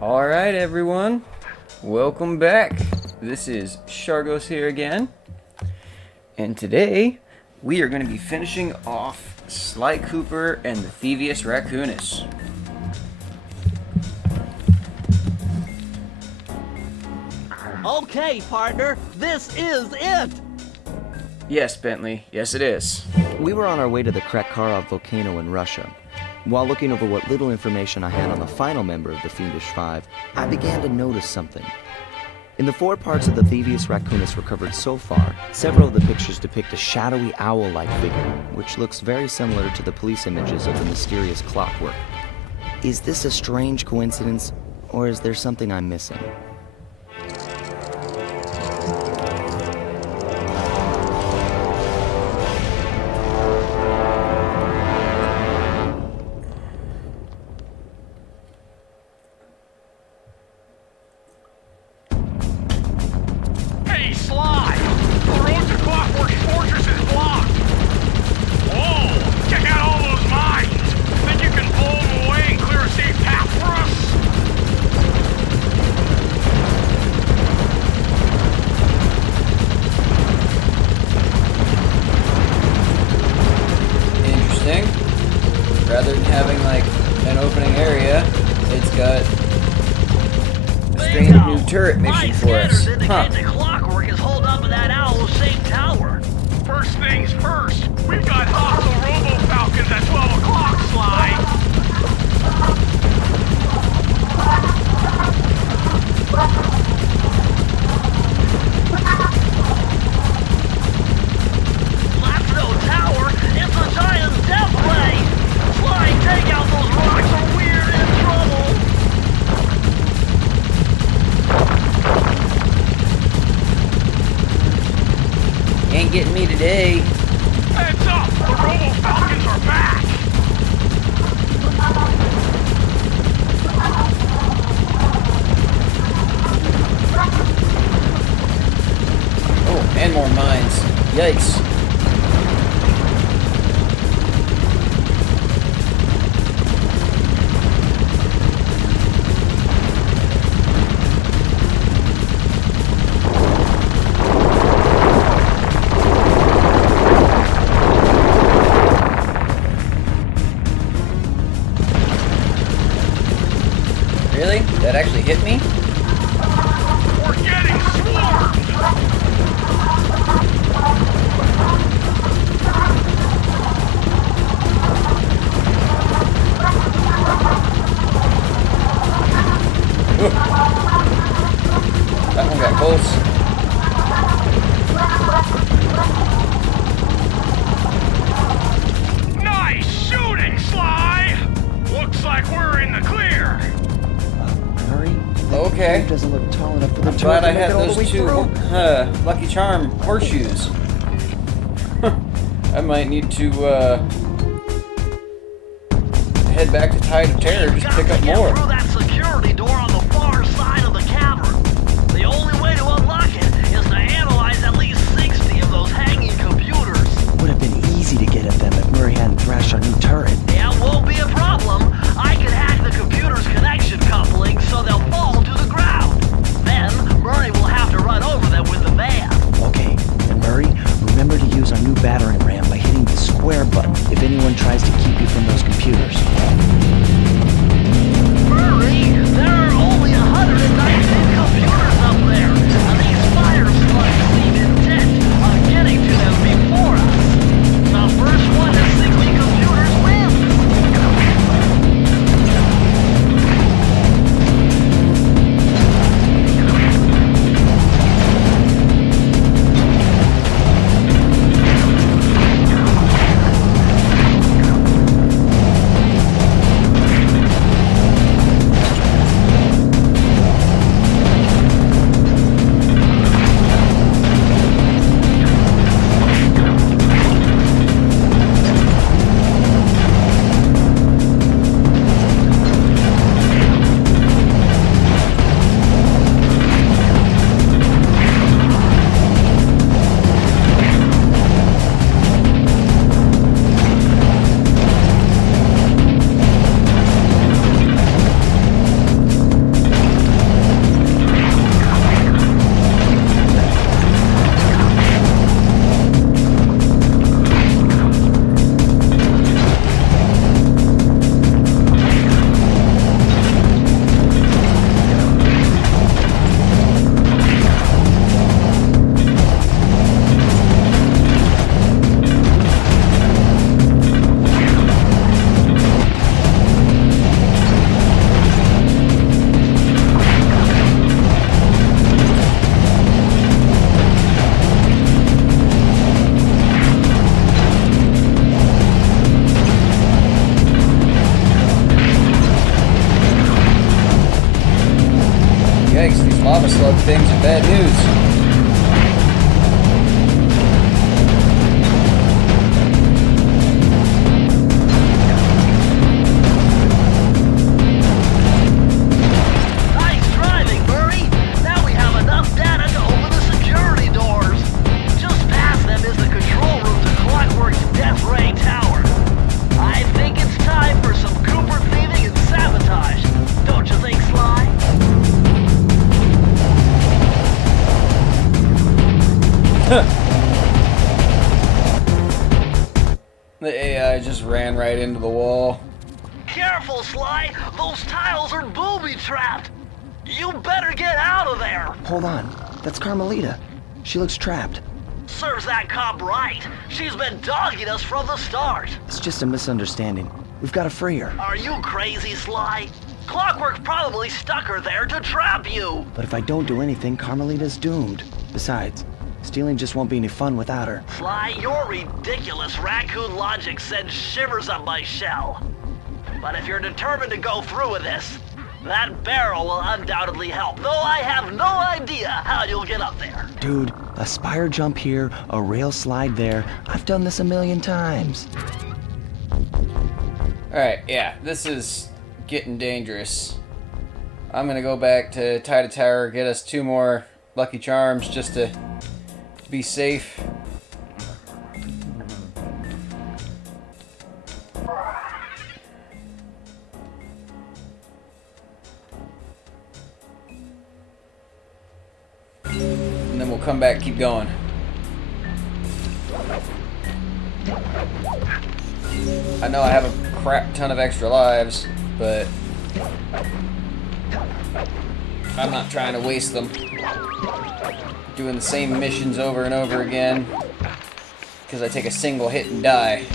Alright everyone, welcome back. This is Shargos here again. And today, we are going to be finishing off Sly Cooper and the Thievius Raccoonus. Okay, partner, this is it! Yes, Bentley, yes it is. We were on our way to the Krakkarov volcano in Russia. While looking over what little information I had on the final member of the Fiendish Five, I began to notice something. In the 4 parts of the Thievius Raccoonus recovered so far, several of the pictures depict a shadowy owl-like figure, which looks very similar to the police images of the mysterious Clockwerk. Is this a strange coincidence, or is there something I'm missing? Hey, Sly! The road to Clockwerk's fortress is blocked! Whoa! Check out all those mines! Think you can blow them away and clear a safe path for us? Interesting. Rather than having like an opening area, it's got a strange new turret mission for us. Huh. Clockwerk is holed up in that owl's safe tower. First things first, we've got hostile Robo Falcons at 12 o'clock, Sly! That's no tower, it's a giant death ray! Sly, take out those rocks or we're in trouble! Ain't getting me today. Heads up! The Robo Falcons are back! Oh, and more mines. Yikes. Really? That actually hit me? We're getting swarmed! Ooh. That one got close. Nice shooting, Sly! Looks like we're in the clear! Murray? Okay. Doesn't look tall enough for the I'm glad I had those two Lucky Charm horseshoes. I might need to head back to Tide of Terror just to pick up more. Through that security door on the far side of the cavern. The only way to unlock it is to analyze at least 60 of those hanging computers. Would have been easy to get at them if Murray hadn't thrashed our new turret. Yeah, won't be a problem. I can hack the computer's connection coupling so they'll fall to the ground. Then, Murray will have to run over them with the van. Okay, and Murray, remember to use our new battering ram by hitting the square button if anyone tries to keep you from those computers. Murray, there are only 119 computers up there, and these fire slugs seem intent on getting to them before us. The first one to 60 computers wins. lava slug things are bad news. Nice driving, Murray. Now we have enough data to open the security doors. Just past them is the control room to Clockwerk's Death Ray Tower. I think it's time for some Cooper thieving and sabotage. Don't you think, Sly? The AI just ran right into the wall. Careful, Sly. Those tiles are booby-trapped. You better get out of there. Hold on. That's Carmelita. She looks trapped. Serves that cop right. She's been dogging us from the start. It's just a misunderstanding. We've got to free her. Are you crazy, Sly? Clockwerk probably stuck her there to trap you. But if I don't do anything, Carmelita's doomed. Besides, stealing just won't be any fun without her. Sly, your ridiculous raccoon logic sends shivers up my shell. But if you're determined to go through with this, that barrel will undoubtedly help, though I have no idea how you'll get up there. Dude, a spire jump here, a rail slide there. I've done this a million times. Alright, yeah, this is getting dangerous. I'm gonna go back to Tide Tower, get us 2 more Lucky Charms just to be safe. And then we'll come back and keep going. I know I have a crap ton of extra lives, but I'm not trying to waste them doing the same missions over and over again because I take a single hit and die.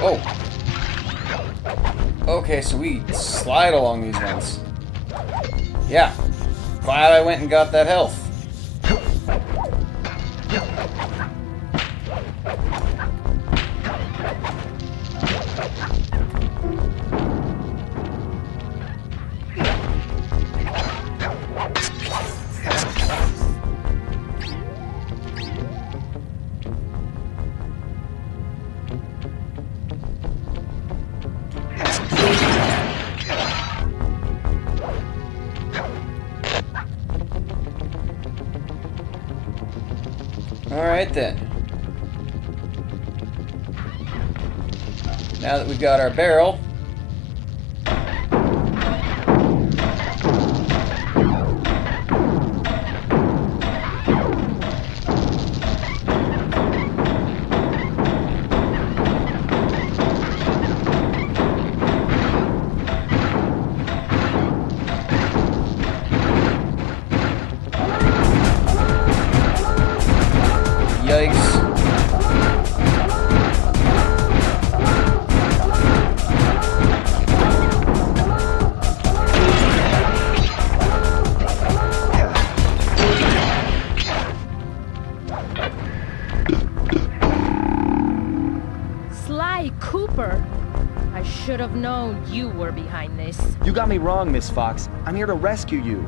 Oh. Okay, so we slide along these ones. Yeah. Glad I went and got that health. Alright then. Now that we've got our barrel, yikes. Sly Cooper. I should have known you were behind this. You got me wrong, Miss Fox. I'm here to rescue you.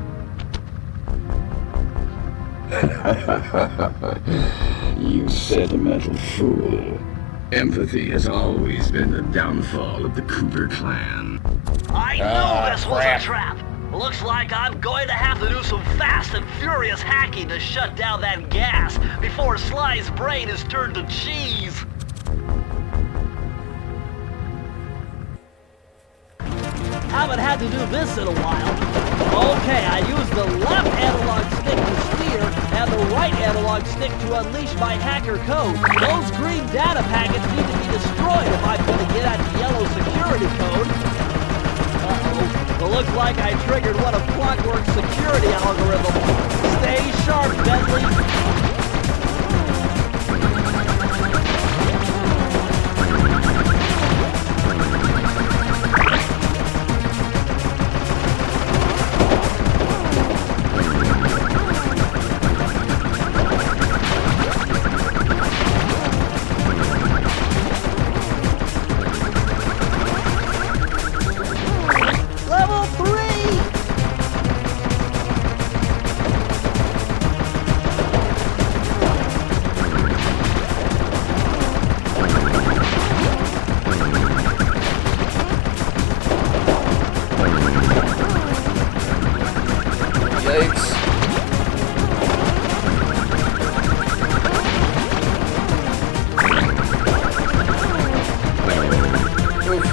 You sentimental fool. Empathy has always been the downfall of the Cooper clan. I knew this was crap. a trap. Looks like I'm going to have to do some fast and furious hacking to shut down that gas before Sly's brain is turned to cheese. Have haven't had to do this in a while. Okay, I use the left analog stick to steer and the right analog stick to unleash my hacker code. Those green data packets need to be destroyed if I'm going to get at the yellow security code. Uh-oh. It looks like I triggered one of Clockwerk's security algorithms. Stay sharp, Bentley. Level 3! Yikes. Oof.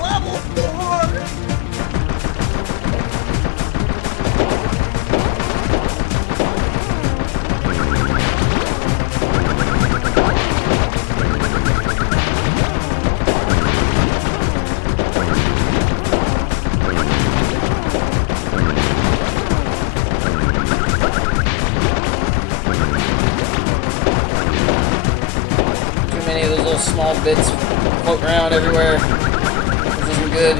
Level 4! Too many of those little small bits floating around everywhere. This isn't good.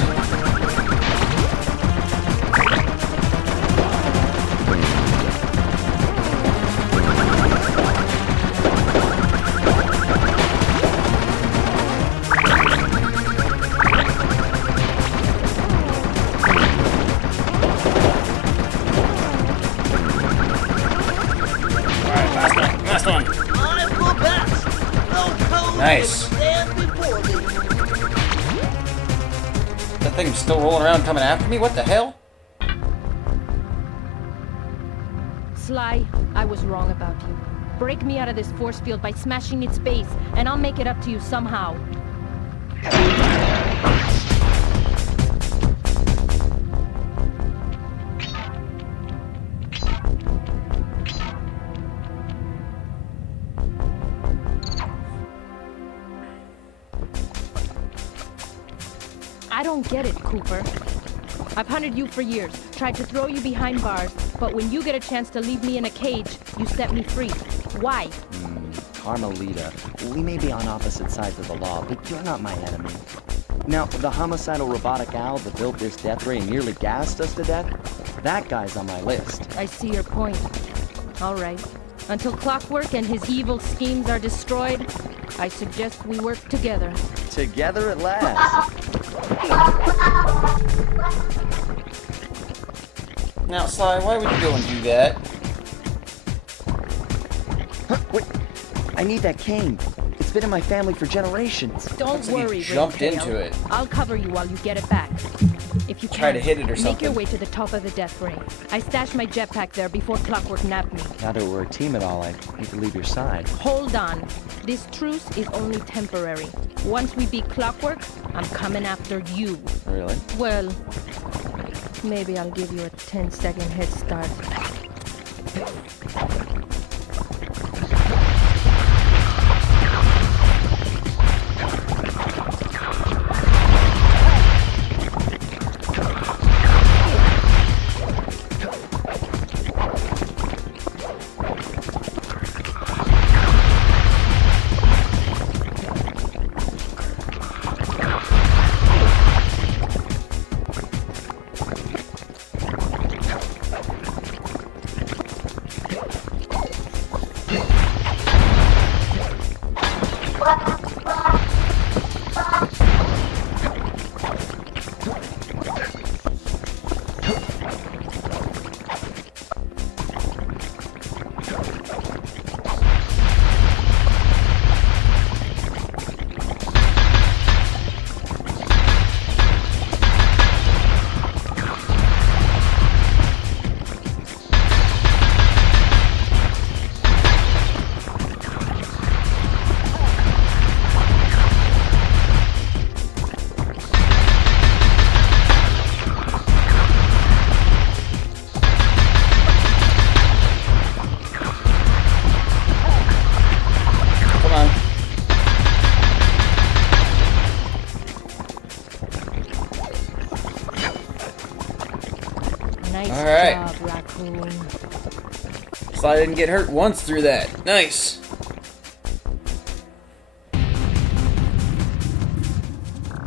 Alright, last one. I'm the best! No code Nice. can stand before me! That thing's still rolling around coming after me? What the hell? Sly, I was wrong about you. Break me out of this force field by smashing its base, and I'll make it up to you somehow. I don't get it, Cooper. I've hunted you for years, tried to throw you behind bars, but when you get a chance to leave me in a cage, you set me free. Why? Carmelita, we may be on opposite sides of the law, but you're not my enemy. Now, the homicidal robotic owl that built this death ray and nearly gassed us to death, that guy's on my list. I see your point. All right. Until Clockwerk and his evil schemes are destroyed, I suggest we work together. Together at last. Now, Sly, why would you go and do that? Huh, wait, I need that cane. It's been in my family for generations. Don't Looks like you worry, jumped Ringtail. into it. I'll cover you while you get it back. If you Try can, to hit it or make something. your way to the top of the death ray. I stashed my jetpack there before Clockwerk nabbed me. Now that we're a team at all, I hate to leave your side. Hold on. This truce is only temporary. Once we beat Clockwerk, I'm coming after you. Really? Well, maybe I'll give you a 10-second head start. Nice All right. job, Raccoon. So I didn't get hurt once through that. Nice.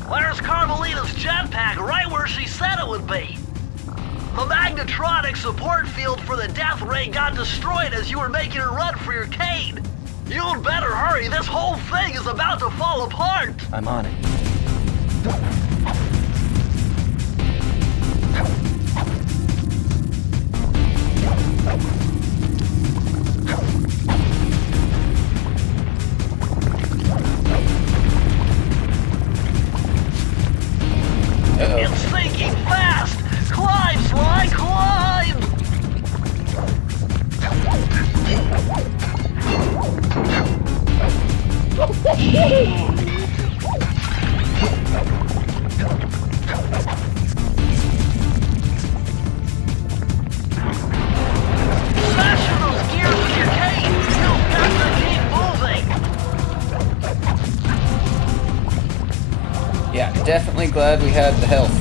Where's Carmelita's jetpack? Right where she said it would be. The magnetronic support field for the death ray got destroyed as you were making a run for your cane. You'd better hurry. This whole thing is about to fall apart. I'm on it. It's sinking fast. Climb, Sly, climb. Smash those gears with your cane. You've got to keep moving. Yeah, definitely glad we had the health.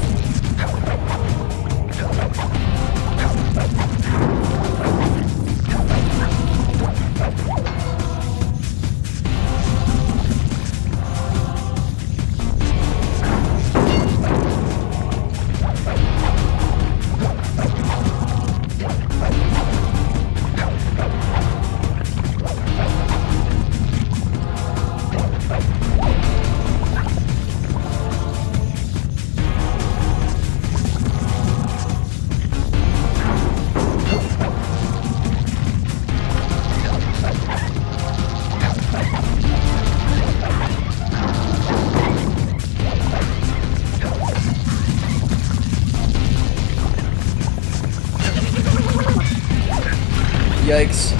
Yikes.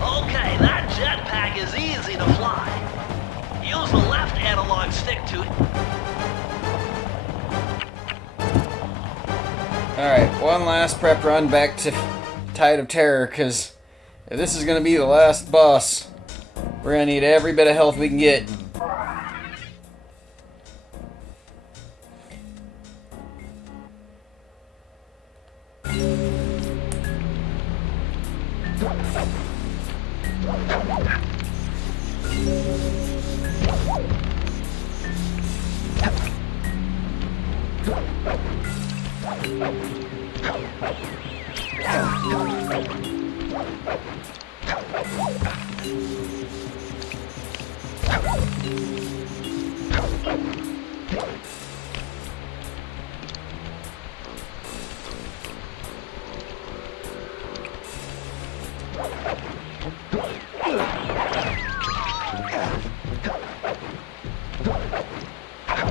Okay, that jetpack is easy to fly. Use the left analog stick to... Alright, one last prep run back to Tide of Terror, because if this is going to be the last boss, we're going to need every bit of health we can get.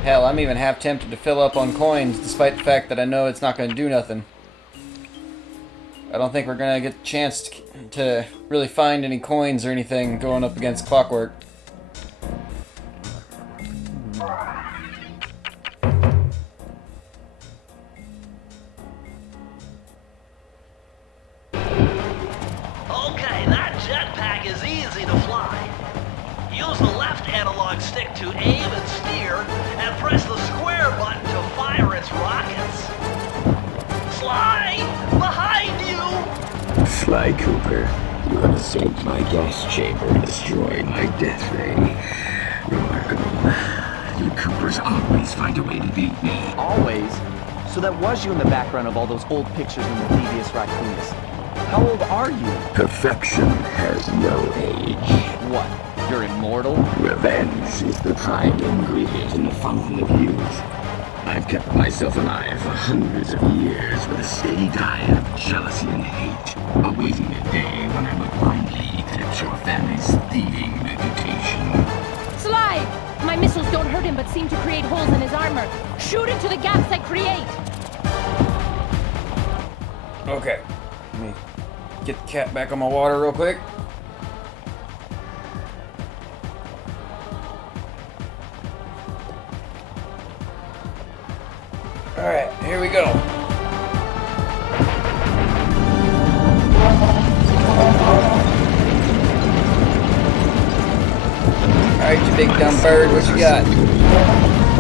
Hell, I'm even half tempted to fill up on coins, despite the fact that I know it's not going to do nothing. I don't think we're going to get a chance to really find any coins or anything going up against Clockwerk. Okay, that jetpack is easy to fly. Use the left analog stick to aim and steer, and press the square button to fire its rockets. Sly! Behind you! Sly Cooper, you have escaped my gas chamber and destroyed my death ray. Remarkable. You Coopers always find a way to beat me. Always? So that was you in the background of all those old pictures in the Thievius Raccoonus. How old are you? Perfection has no age. What? You're immortal? Revenge is the prime ingredient in the fountain of youth. I've kept myself alive for hundreds of years with a steady diet of jealousy and hate, awaiting the day when I will blindly eclipse your family's thieving reputation. Sly! My missiles don't hurt him but seem to create holes in his armor. Shoot into the gaps I create! Okay. Let me get the cat back on my water real quick. Alright, here we go. big dumb bird, what you got?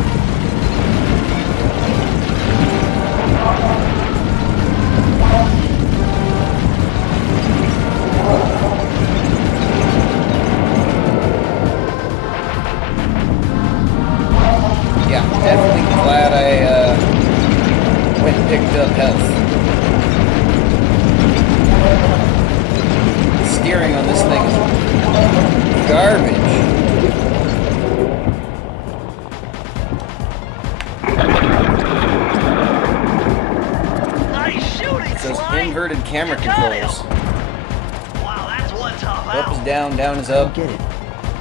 Yeah, definitely glad I went and picked up health. The steering on this thing is garbage. Nice shooting, It's those Sly. inverted camera You got controls. him. Wow, that's one tough Up is out. down, down is I up. don't get it.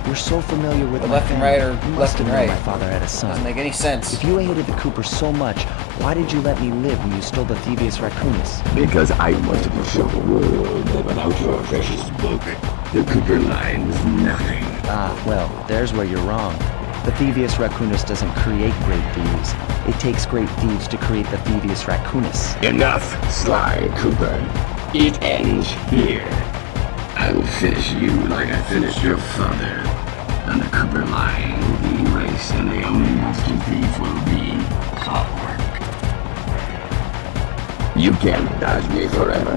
You're so familiar with The my left and family. right are You must left have and known right. my father had a son. Doesn't make any sense. If you hated the Cooper so much, why did you let me live when you stole the Thievius Raccoonus? Because I wanted to show the world that without your precious book, the Cooper line was nothing. Ah, well, there's where you're wrong. The Thievius Raccoonus doesn't create great thieves. It takes great thieves to create the Thievius Raccoonus. Enough, Sly Cooper. It ends here. I will finish you like I finished your father. And the Cooper line will be erased, and the only master thief will be Clockwerk. You can't dodge me forever.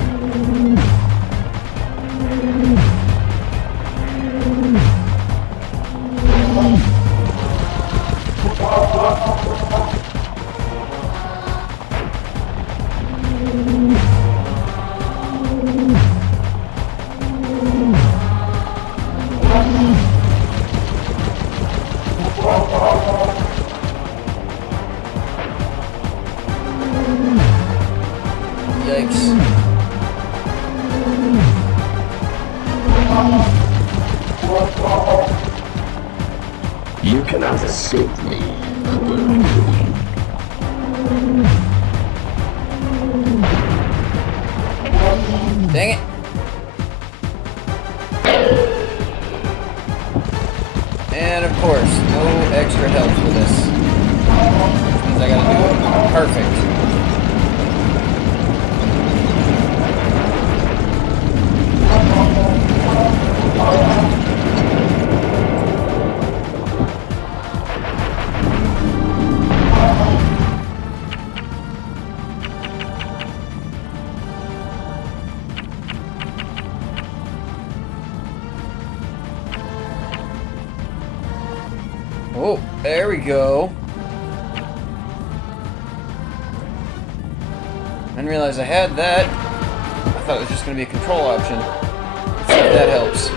Yikes. You cannot escape me, Cooper. Dang it. And of course, no extra health for this. Which means I gotta do it perfect. Oh, there we go. I didn't realize I had that. I thought it was just going to be a control option. Let's see if that helps.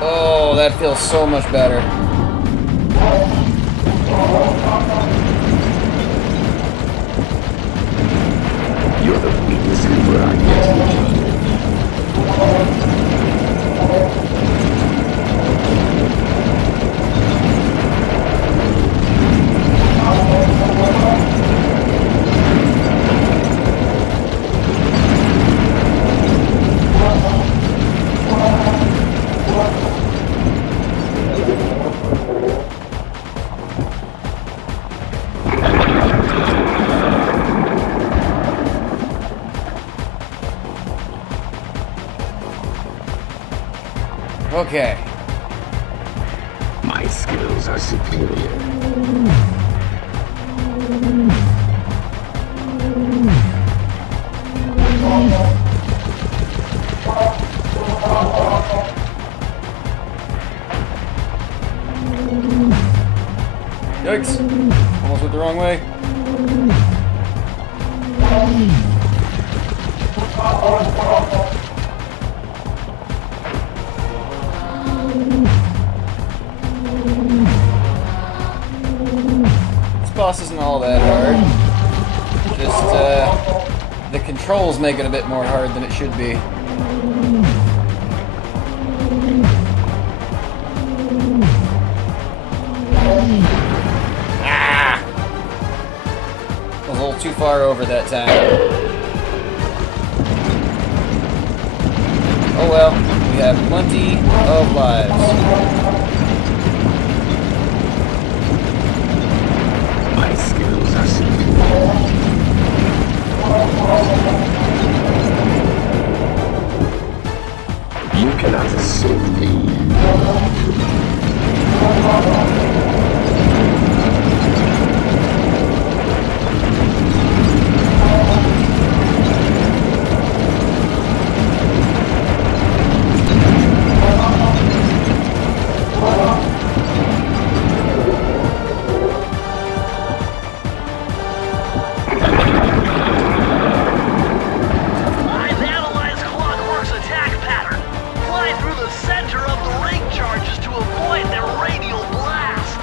Oh, that feels so much better. You're the weakest Cooper I get. Okay. My skills are superior. Yikes. Almost went the wrong way. This boss isn't all that hard. Just, the controls make it a bit more hard than it should be. Ah! I was a little too far over that time. Oh well, we have plenty of lives. My skills are superior. You cannot escape me. I've analyzed Clockwerk's attack pattern. Fly through the center of the ring charges to avoid their radial blast.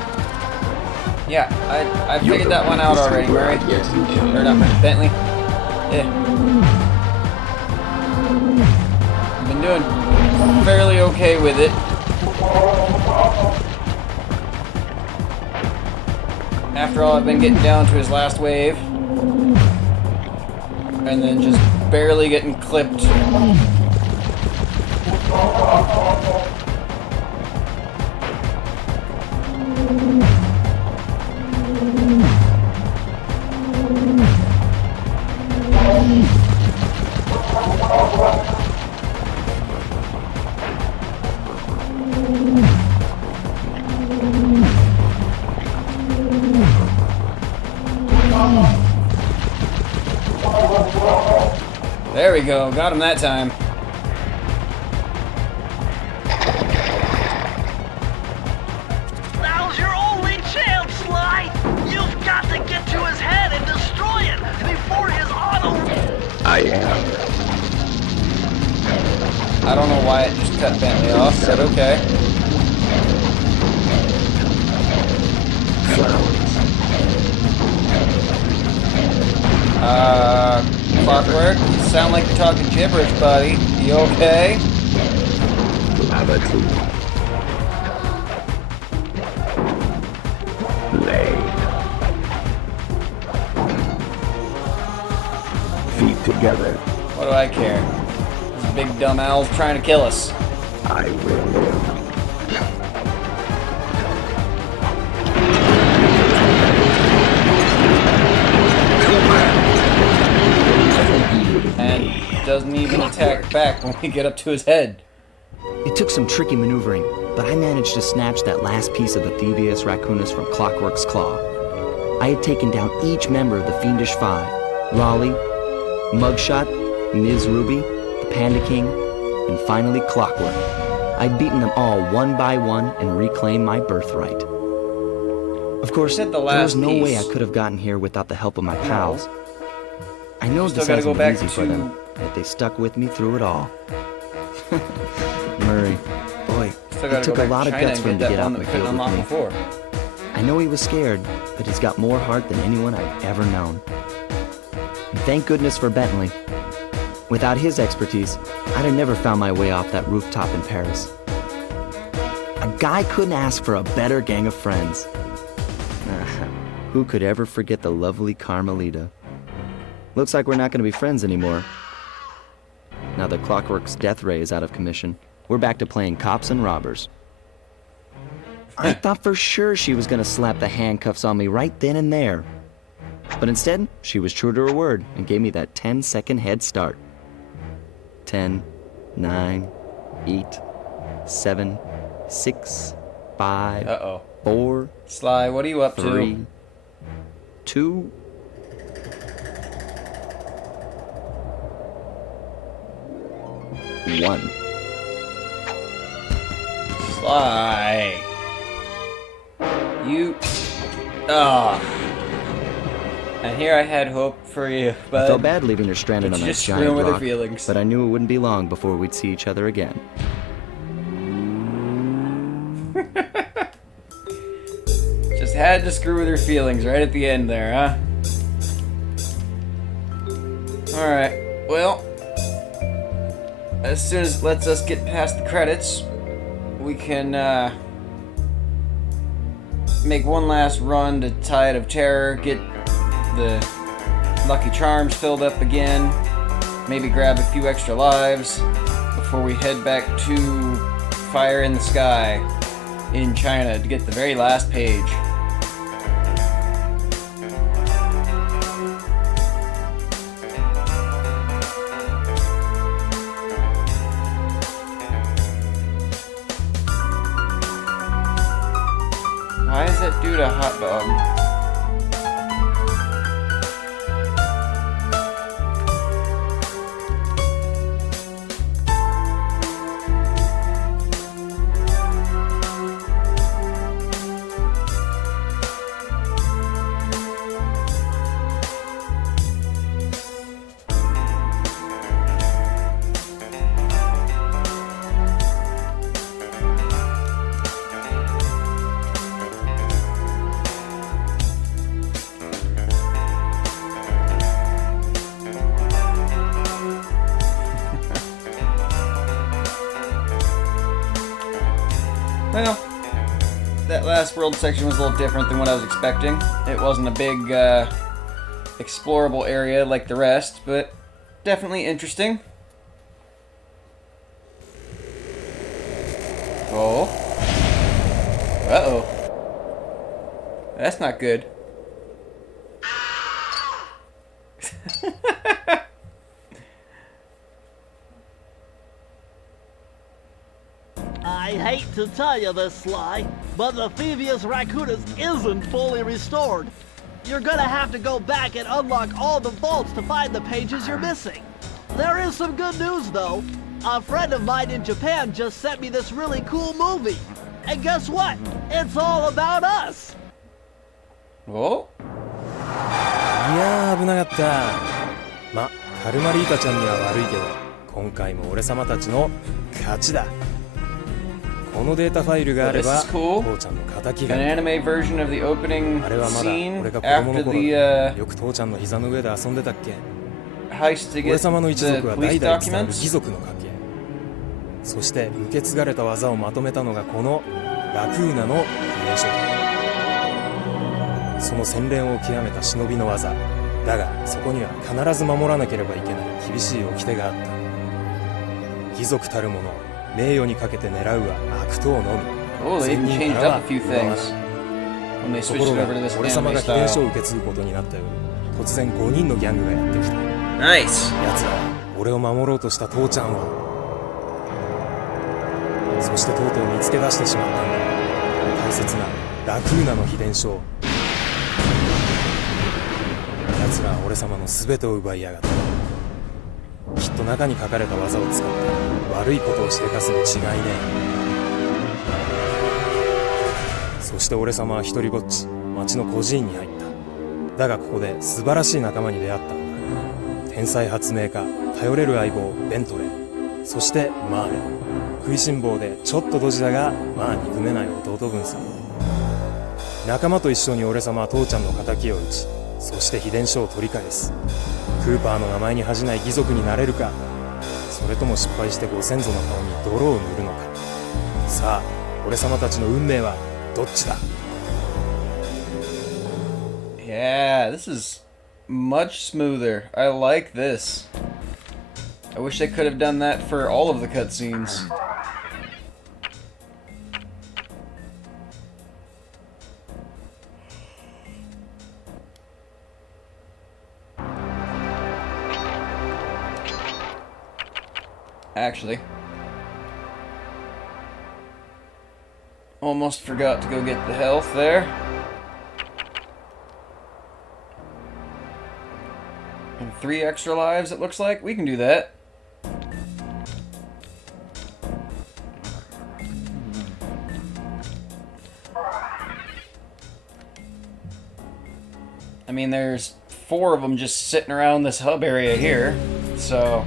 Yeah, I figured that one out already, Murray. Yes, you Or not, Bentley. Yeah. I've been doing fairly okay with it. After all, I've been getting down to his last wave. And then just barely getting clipped. There we go, got him that time. Now's your only chance, Sly. You've got to get to his head and destroy it before his auto... I am. I don't know why it just cut Bentley off, but okay. Clockwerk, you sound like you're talking gibberish, buddy. You okay? Lava tube. Leg. Feet together. What do I care? This big dumb owl's trying to kill us. I will live. And doesn't even attack back when we get up to his head. It took some tricky maneuvering, but I managed to snatch that last piece of the Thievius Raccoonus from Clockwerk's claw. I had taken down each member of the Fiendish Five: Raleigh, Mugshot, Ms. Ruby, the Panda King, and finally Clockwerk. I'd beaten them all one by one and reclaimed my birthright. Of course, Said the there was last no way I piece. could have gotten here without the help of my pals. I know Still this gotta go hasn't back been easy for to- them, but they stuck with me through it all. Murray, boy, Still it gotta took go a back lot to of China guts and for him get to get that out one in the that we couldn't field with unlock me. before. I know he was scared, but he's got more heart than anyone I've ever known. And thank goodness for Bentley. Without his expertise, I'd have never found my way off that rooftop in Paris. A guy couldn't ask for a better gang of friends. Who could ever forget the lovely Carmelita? Looks like we're not going to be friends anymore. Now that Clockwerk's death ray is out of commission, we're back to playing cops and robbers. I thought for sure she was going to slap the handcuffs on me right then and there. But instead, she was true to her word and gave me that 10-second head start. 10, 9, 8, 7, 6, 5, Uh-oh. 4, Sly, what are you up 3, to? 2, 1. Sly. You... Ah. And here I had hope for you, but... I felt bad leaving her stranded but on you that just giant screwing with her rock, feelings. but I knew it wouldn't be long before we'd see each other again. Just had to screw with her feelings right at the end there, huh? Alright, well... As soon as it lets us get past the credits, we can, make one last run to Tide of Terror, get the Lucky Charms filled up again, maybe grab a few extra lives before we head back to Fire in the Sky in China to get the very last page. that dude a hot dog? Well, that last world section was a little different than what I was expecting. It wasn't a big, explorable area like the rest, but definitely interesting. Oh. Uh-oh. That's not good. I hate to tell you this, Sly, but the Thievius Raccoonus isn't fully restored. You're gonna have to go back and unlock all the vaults to find the pages you're missing. There is some good news, though. A friend of mine in Japan just sent me this really cool movie. And guess what? It's all about us! Oh? いやー危なかった。ま、カルマリータちゃんには悪いけど、今回も俺様たちの勝ちだ。このデータファイルがあれば、父ちゃんの敵が。An anime version of the opening あれはまだ scene 俺が子供 after の頃、 the よく父ちゃんの膝の上で遊んでたっけ。 heist to 俺 get 様の一 the 族は police 代々伝わる documents. 義族の家系。そして受け継がれた技をまとめたのがこのラクーナの秘伝書。その洗練を極めた忍びの技。だがそこには必ず守らなければいけない厳しい掟があった。義族たる者、名誉にかけて狙うは悪党のみ。Oh, they even changed up a few things when they と switched ころ it が over to this 俺様 anime が秘伝書を style. 受け継ぐことになったように突然5人のギャングがやってきた。 Nice. 奴らは俺を守ろうとした父ちゃんをそしてとうとう見つけ出してしまったんだ。大切なラクーナの秘伝書を。奴らは俺様の全てを奪いやがった。きっと中に書かれた技を使って悪いことをしでかすに違いねえ。そして俺様は一人ぼっち町の孤児院に入った。だがここで素晴らしい仲間に出会ったんだ。天才発明家、頼れる相棒ベントレー、そしてマーレ。食いしん坊でちょっとドジだがまあ憎めない弟分さ。仲間と一緒に俺様は父ちゃんの敵を討ち、そして秘伝書を取り返す。クーパーの名前に恥じない義族になれるか、それとも失敗してご先祖の顔に泥を塗るのか。さあ俺様たちの運命はどっちだ。 Yeah, this is much smoother. I like this. I wish they could have done that for all of the cutscenes. Actually, almost forgot to go get the health there. And 3 extra lives, it looks like. We can do that. I mean, there's 4 of them just sitting around this hub area here, so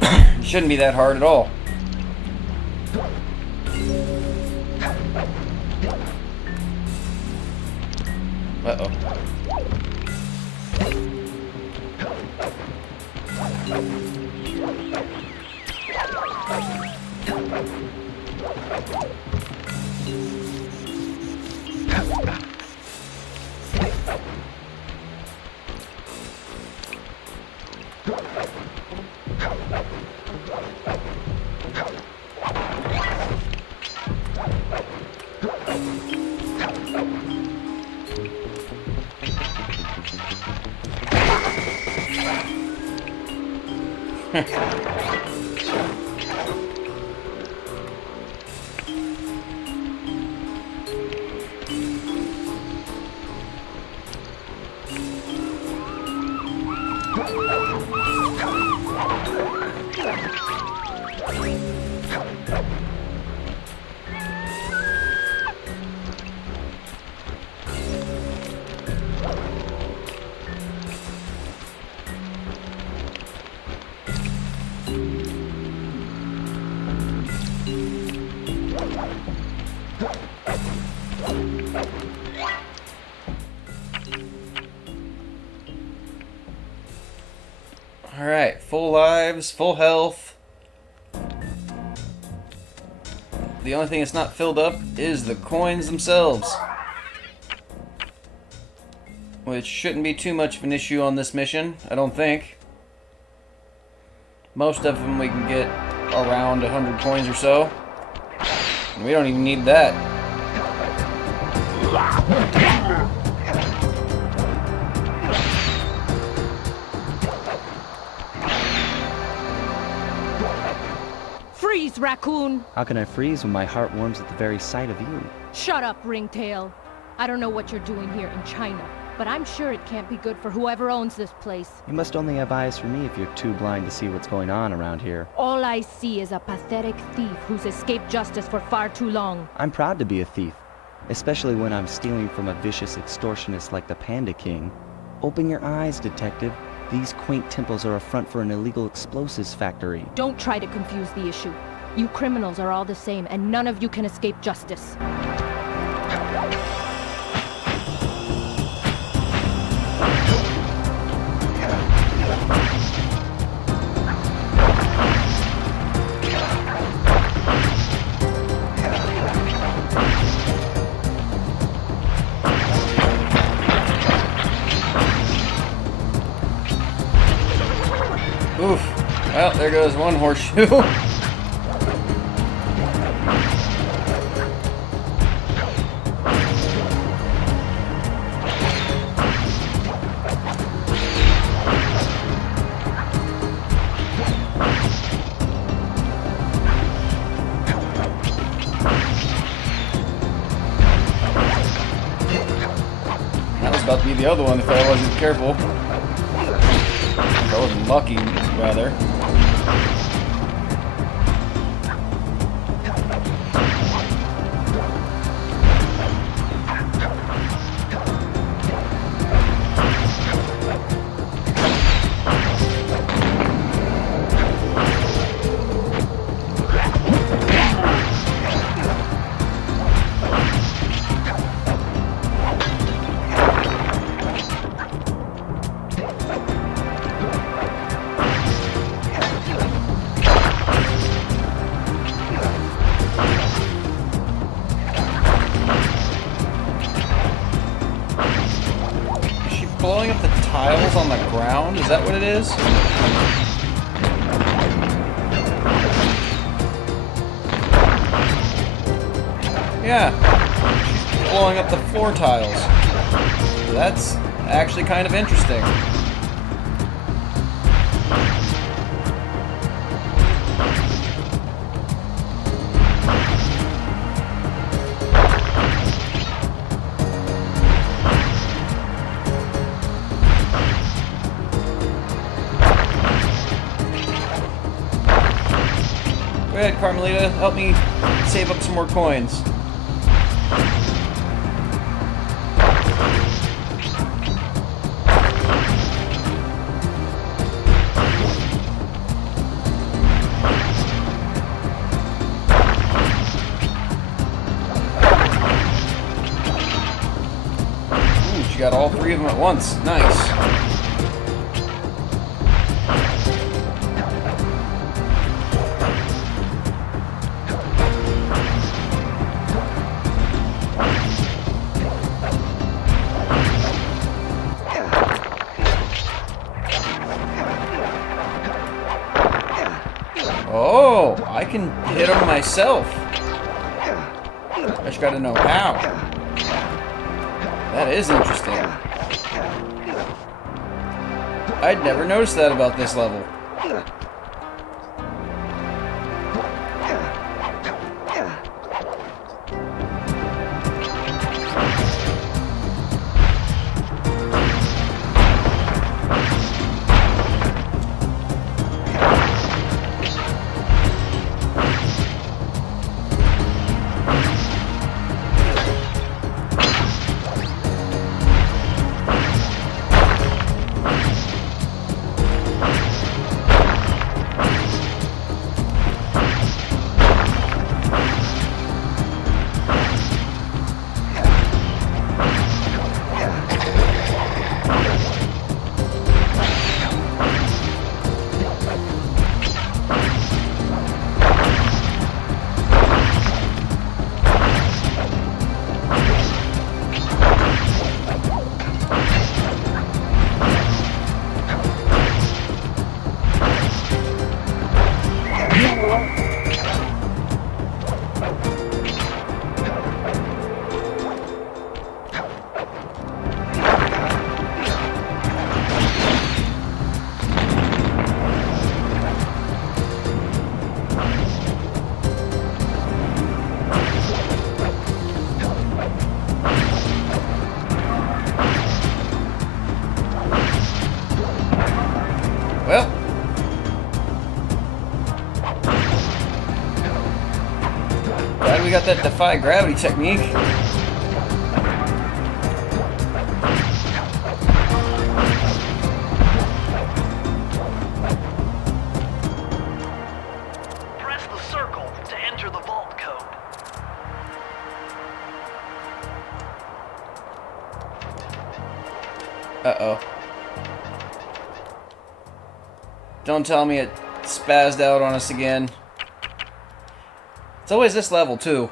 it shouldn't be that hard at all. Uh-oh. Alright, full lives, full health. The only thing that's not filled up is the coins themselves, which shouldn't be too much of an issue on this mission, I don't think. Most of them we can get around 100 coins or so. And we don't even need that. Freeze, raccoon! How can I freeze when my heart warms at the very sight of you? Shut up, ringtail. I don't know what you're doing here in China, but I'm sure it can't be good for whoever owns this place. You must only have eyes for me if you're too blind to see what's going on around here. All I see is a pathetic thief who's escaped justice for far too long. I'm proud to be a thief, especially when I'm stealing from a vicious extortionist like the Panda King. Open your eyes, detective. These quaint temples are a front for an illegal explosives factory. Don't try to confuse the issue. You criminals are all the same, and none of you can escape justice. Oof. Well, there goes one horseshoe. That was about to be the other one if I wasn't careful. If I wasn't lucky, rather. Blowing up the tiles on the ground? Is that what it is? Yeah. She's blowing up the floor tiles. That's actually kind of interesting. Go ahead, Carmelita. Help me save up some more coins. Ooh, she got all three of them at once. Nice. Oh, I can hit him myself. I just gotta know how. That is interesting. I'd never noticed that about this level. Well, glad we got that defy gravity technique. Press the circle to enter the vault code. Uh-oh. Don't tell me it spazzed out on us again. It's always this level, too.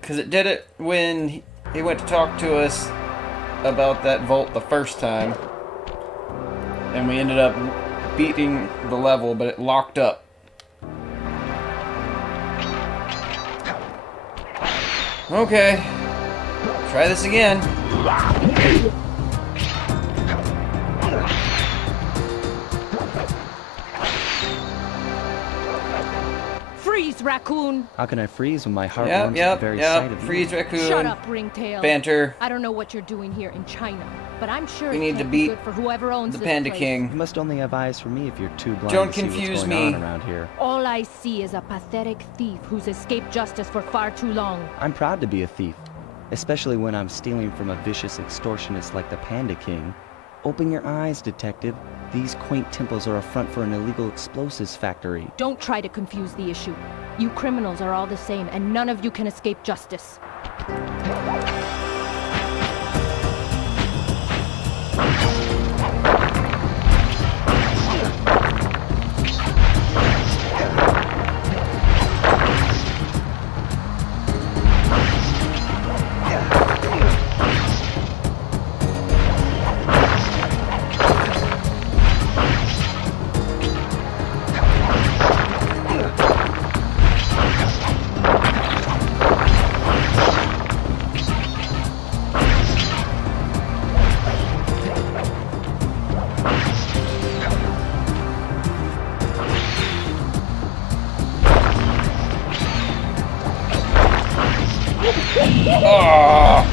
Because it did it when he went to talk to us about that vault the first time. And we ended up beating the level, but it locked up. Okay. Try this again. Freeze, raccoon! How can I freeze when my heart warms at the very sight of you? Freeze, raccoon. Shut up, ringtail. Banter. I don't know what you're doing here in China, but I'm sure We it need can't to be beat good for whoever owns the this Panda place. King. You must only have eyes for me if you're too blind Don't to see confuse what's going me. on around here. All I see is a pathetic thief who's escaped justice for far too long. I'm proud to be a thief, especially when I'm stealing from a vicious extortionist like the Panda King. Open your eyes, detective. These quaint temples are a front for an illegal explosives factory. Don't try to confuse the issue. You criminals are all the same, and none of you can escape justice. Oh!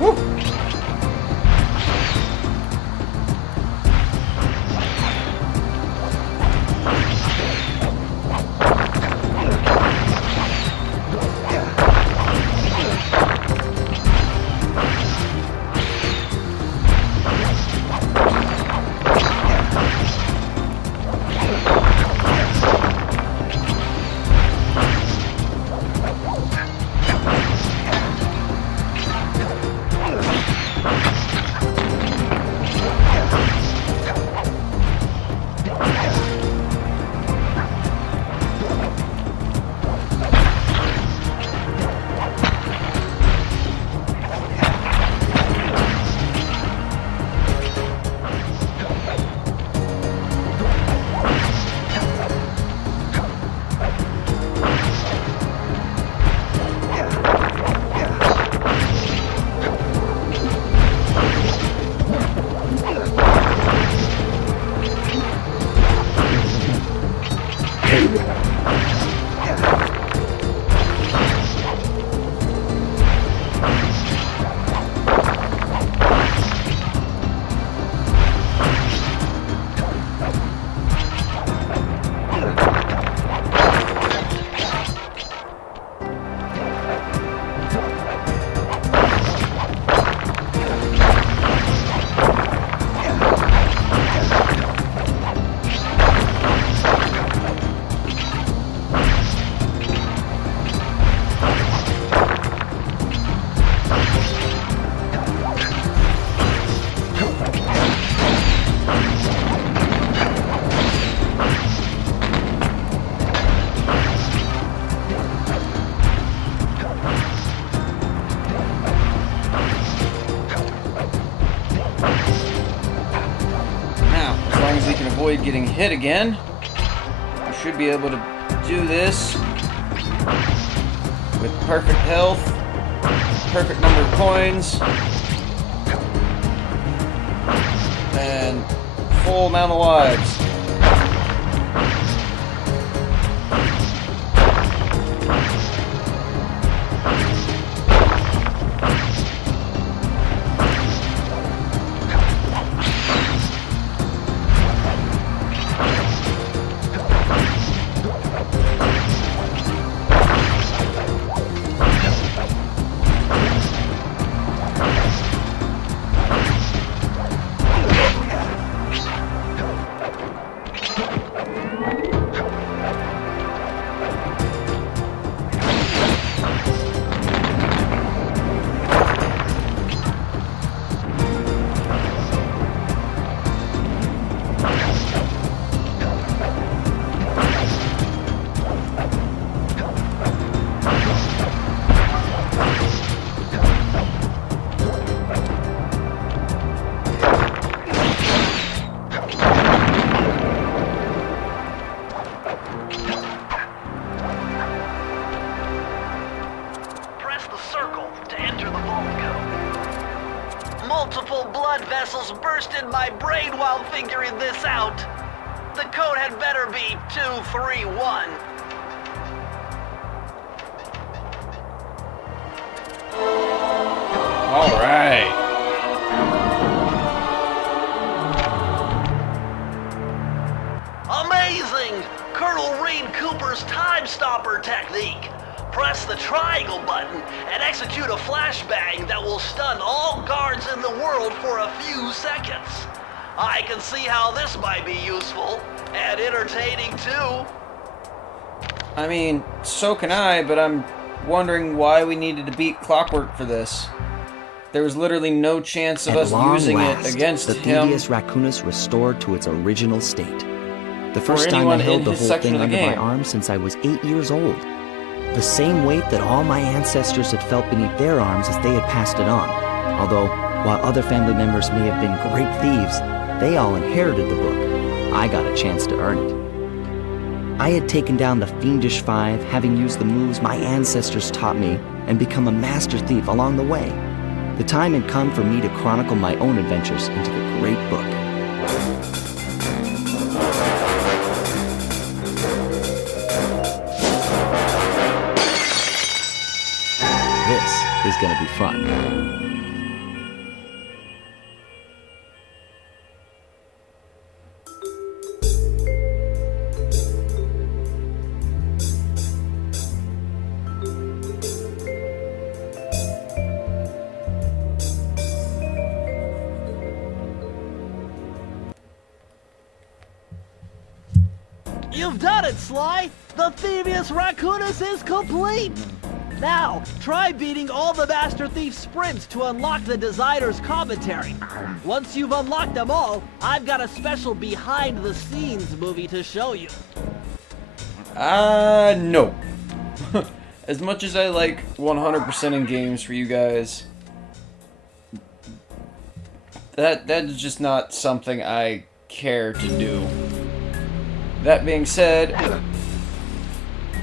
Woo! avoid getting hit again. I should be able to do this with perfect health, perfect number of coins, and full amount of lives. Multiple blood vessels burst in my brain while figuring this out. The code had better be 231. All right. Amazing! Colonel Reed Cooper's time stopper technique. Press the triangle button and execute a flashbang that will stun all guards in the world for a few seconds. I can see how this might be useful and entertaining too. I mean, so can I, but I'm wondering why we needed to beat Clockwerk for this. There was literally no chance of us using it against the him. Thievius Raccoonus restored to its original state. The first time I anyone held in the his whole section thing of the under my game. arm since I was 8 years old. The same weight that all my ancestors had felt beneath their arms as they had passed it on. Although, while other family members may have been great thieves, they all inherited the book. I got a chance to earn it. I had taken down the Fiendish Five, having used the moves my ancestors taught me, and become a master thief along the way. The time had come for me to chronicle my own adventures into the great book. This is gonna be fun. You've done it, Sly! The Thievius Raccoonus is complete! Now, try beating all the Master Thief sprints to unlock the designer's commentary. Once you've unlocked them all, I've got a special behind-the-scenes movie to show you. No. As much as I like 100% in games for you guys, that's just not something I care to do. That being said,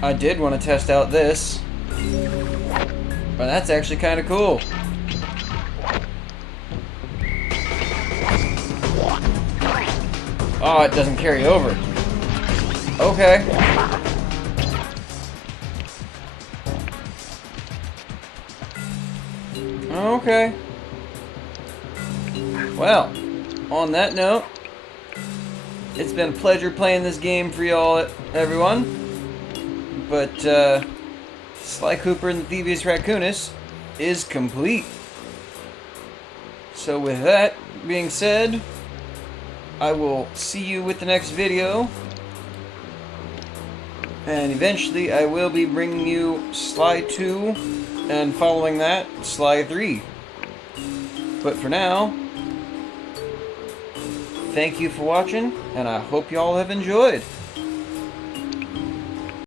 I did want to test out this. But that's actually kind of cool. Oh, it doesn't carry over. Okay. Okay. Well, on that note, it's been a pleasure playing this game for y'all, everyone. But, Sly Cooper and the Thievius Raccoonus is complete. So with that being said, I will see you with the next video. And eventually I will be bringing you Sly 2, and following that, Sly 3. But for now, thank you for watching, and I hope y'all have enjoyed.